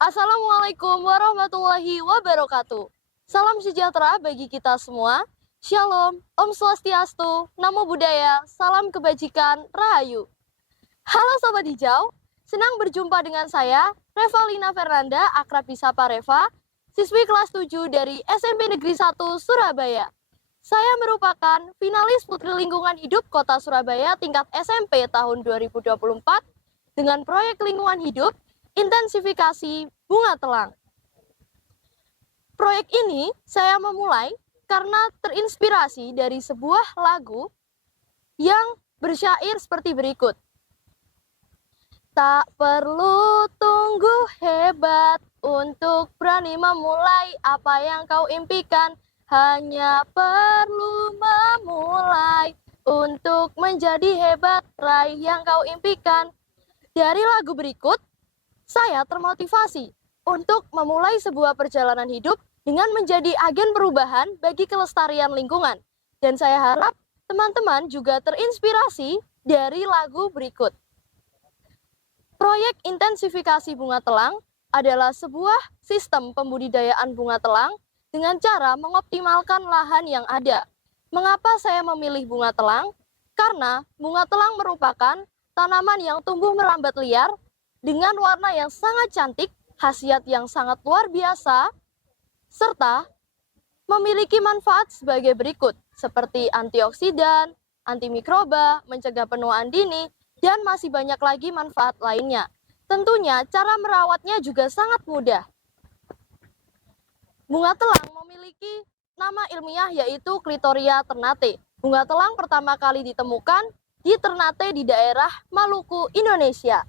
Assalamualaikum warahmatullahi wabarakatuh. Salam sejahtera bagi kita semua. Shalom, Om Swastiastu, Namo Buddhaya, salam kebajikan, Rahayu. Halo Sobat Hijau, senang berjumpa dengan saya, Revalina Fernanda, akrab disapa Reva, siswi kelas 7 dari SMP Negeri 1 Surabaya. Saya merupakan finalis Putri Lingkungan Hidup Kota Surabaya tingkat SMP tahun 2024 dengan proyek lingkungan hidup intensifikasi bunga telang. Proyek ini saya memulai karena terinspirasi dari sebuah lagu yang bersyair seperti berikut. Tak perlu tunggu hebat untuk berani memulai apa yang kau impikan. Hanya perlu memulai untuk menjadi hebat, raih yang kau impikan. Dari lagu berikut, saya termotivasi untuk memulai sebuah perjalanan hidup dengan menjadi agen perubahan bagi kelestarian lingkungan. Dan saya harap teman-teman juga terinspirasi dari lagu berikut. Proyek intensifikasi bunga telang adalah sebuah sistem pembudidayaan bunga telang dengan cara mengoptimalkan lahan yang ada. Mengapa saya memilih bunga telang? Karena bunga telang merupakan tanaman yang tumbuh merambat liar dengan warna yang sangat cantik, khasiat yang sangat luar biasa, serta memiliki manfaat sebagai berikut, seperti antioksidan, antimikroba, mencegah penuaan dini, dan masih banyak lagi manfaat lainnya. Tentunya cara merawatnya juga sangat mudah. Bunga telang memiliki nama ilmiah yaitu Clitoria ternate. Bunga telang pertama kali ditemukan di Ternate di daerah Maluku, Indonesia.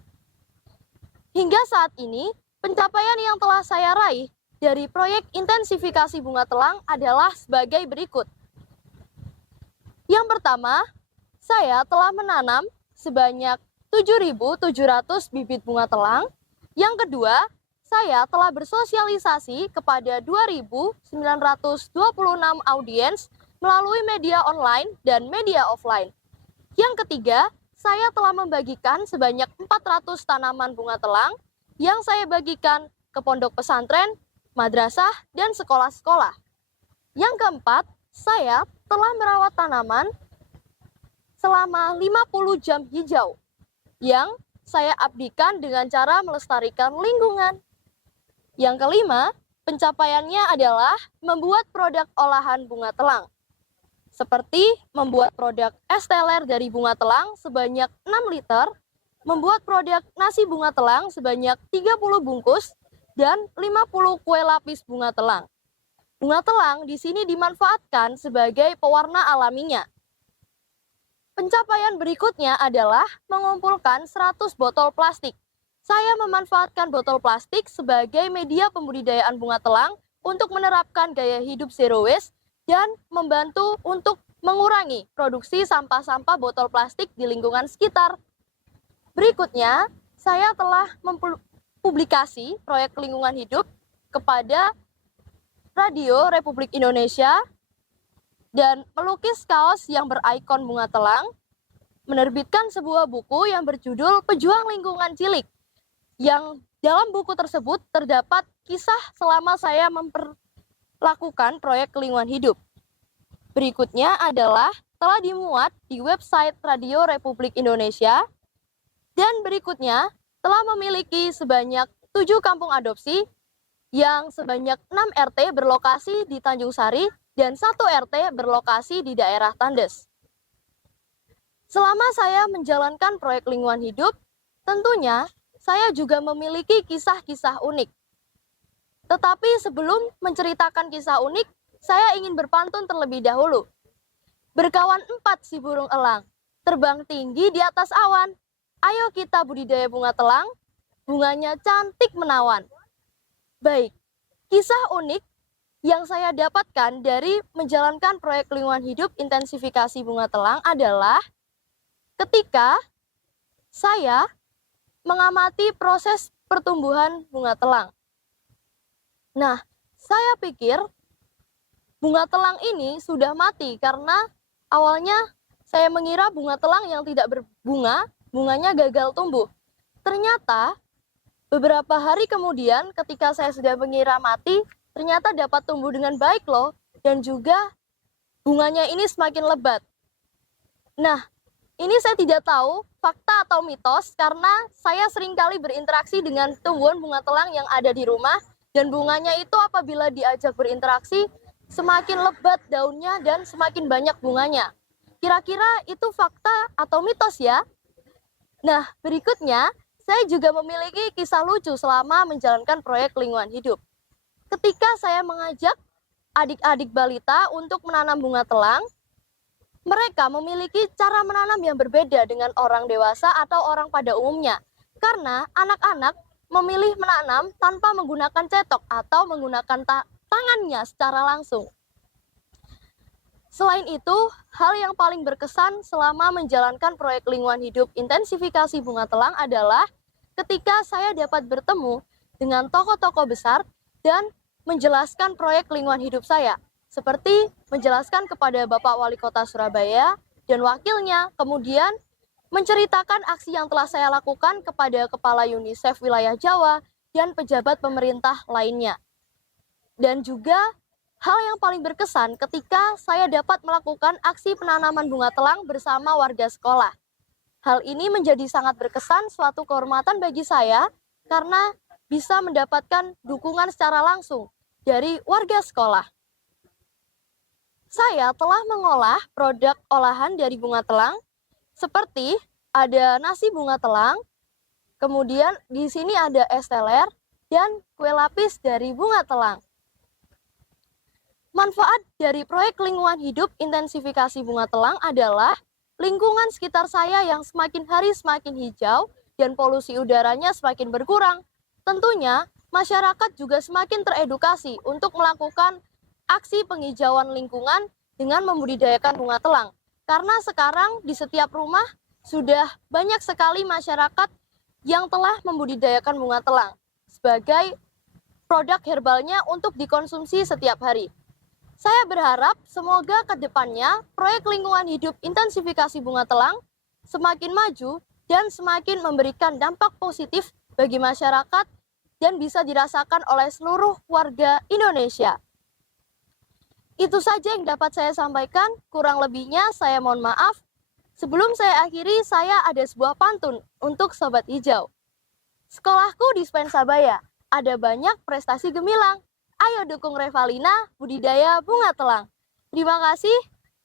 Hingga saat ini, pencapaian yang telah saya raih dari proyek intensifikasi bunga telang adalah sebagai berikut. Yang pertama, saya telah menanam sebanyak 7.700 bibit bunga telang. Yang kedua, saya telah bersosialisasi kepada 2.926 audiens melalui media online dan media offline. Yang ketiga, saya telah membagikan sebanyak 400 tanaman bunga telang yang saya bagikan ke pondok pesantren, madrasah, dan sekolah-sekolah. Yang keempat, saya telah merawat tanaman selama 50 jam hijau yang saya abdikan dengan cara melestarikan lingkungan. Yang kelima, pencapaiannya adalah membuat produk olahan bunga telang, seperti membuat produk es teler dari bunga telang sebanyak 6 liter, membuat produk nasi bunga telang sebanyak 30 bungkus, dan 50 kue lapis bunga telang. Bunga telang di sini dimanfaatkan sebagai pewarna alaminya. Pencapaian berikutnya adalah mengumpulkan 100 botol plastik. Saya memanfaatkan botol plastik sebagai media pembudidayaan bunga telang untuk menerapkan gaya hidup zero waste dan membantu untuk mengurangi produksi sampah-sampah botol plastik di lingkungan sekitar. Berikutnya, saya telah mempublikasi proyek lingkungan hidup kepada Radio Republik Indonesia dan melukis kaos yang berikon bunga telang, menerbitkan sebuah buku yang berjudul Pejuang Lingkungan Cilik, yang dalam buku tersebut terdapat kisah selama saya memperlakukan proyek lingkungan hidup. Berikutnya adalah telah dimuat di website Radio Republik Indonesia, dan berikutnya telah memiliki sebanyak 7 kampung adopsi yang sebanyak 6 RT berlokasi di Tanjung Sari dan 1 RT berlokasi di daerah Tandes. Selama saya menjalankan proyek lingkungan hidup, tentunya saya juga memiliki kisah-kisah unik. Tetapi sebelum menceritakan kisah unik, saya ingin berpantun terlebih dahulu. Berkawan 4 si burung elang, terbang tinggi di atas awan. Ayo kita budidaya bunga telang, bunganya cantik menawan. Baik, kisah unik yang saya dapatkan dari menjalankan proyek lingkungan hidup intensifikasi bunga telang adalah ketika saya mengamati proses pertumbuhan bunga telang. Nah, saya pikir bunga telang ini sudah mati karena awalnya saya mengira bunga telang yang tidak berbunga, bunganya gagal tumbuh. Ternyata Beberapa hari kemudian, ketika saya sudah menyiramati, ternyata dapat tumbuh dengan baik loh, dan juga bunganya ini semakin lebat. Nah, ini saya tidak tahu fakta atau mitos karena saya seringkali berinteraksi dengan tumbuhan bunga telang yang ada di rumah, dan bunganya itu apabila diajak berinteraksi semakin lebat daunnya dan semakin banyak bunganya. Kira-kira itu fakta atau mitos ya? Nah, berikutnya saya juga memiliki kisah lucu selama menjalankan proyek lingkungan hidup. Ketika saya mengajak adik-adik balita untuk menanam bunga telang, mereka memiliki cara menanam yang berbeda dengan orang dewasa atau orang pada umumnya. Karena anak-anak memilih menanam tanpa menggunakan cetok atau menggunakan tangannya secara langsung. Selain itu, hal yang paling berkesan selama menjalankan proyek lingkungan hidup intensifikasi bunga telang adalah ketika saya dapat bertemu dengan tokoh-tokoh besar dan menjelaskan proyek lingkungan hidup saya, seperti menjelaskan kepada Bapak Wali Kota Surabaya dan wakilnya, kemudian menceritakan aksi yang telah saya lakukan kepada Kepala UNICEF wilayah Jawa dan pejabat pemerintah lainnya. Dan juga hal yang paling berkesan ketika saya dapat melakukan aksi penanaman bunga telang bersama warga sekolah. Hal ini menjadi sangat berkesan, suatu kehormatan bagi saya karena bisa mendapatkan dukungan secara langsung dari warga sekolah. Saya telah mengolah produk olahan dari bunga telang seperti ada nasi bunga telang, kemudian di sini ada es teler dan kue lapis dari bunga telang. Manfaat dari proyek lingkungan hidup intensifikasi bunga telang adalah lingkungan sekitar saya yang semakin hari semakin hijau dan polusi udaranya semakin berkurang. Tentunya, masyarakat juga semakin teredukasi untuk melakukan aksi penghijauan lingkungan dengan membudidayakan bunga telang. Karena sekarang di setiap rumah sudah banyak sekali masyarakat yang telah membudidayakan bunga telang sebagai produk herbalnya untuk dikonsumsi setiap hari. Saya berharap semoga ke depannya proyek lingkungan hidup intensifikasi bunga telang semakin maju dan semakin memberikan dampak positif bagi masyarakat dan bisa dirasakan oleh seluruh warga Indonesia. Itu saja yang dapat saya sampaikan, kurang lebihnya saya mohon maaf. Sebelum saya akhiri, saya ada sebuah pantun untuk Sobat Hijau. Sekolahku di Spensabaya, ada banyak prestasi gemilang. Ayo dukung Revalina, budidaya bunga telang. Terima kasih.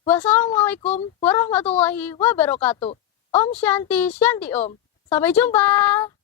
Wassalamualaikum warahmatullahi wabarakatuh. Om Shanti Shanti Om. Sampai jumpa.